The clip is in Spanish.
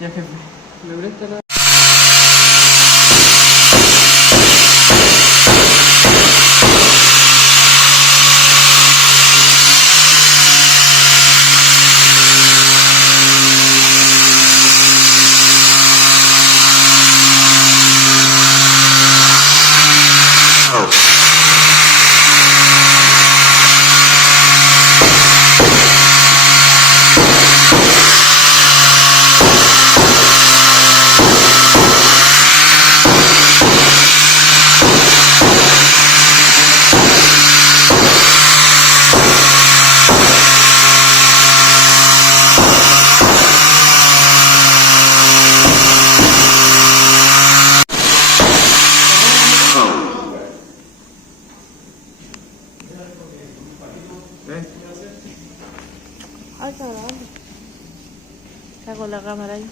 Ya, jefe, ¿me presta la...? Ay, está grabando. Está con la cámara ahí.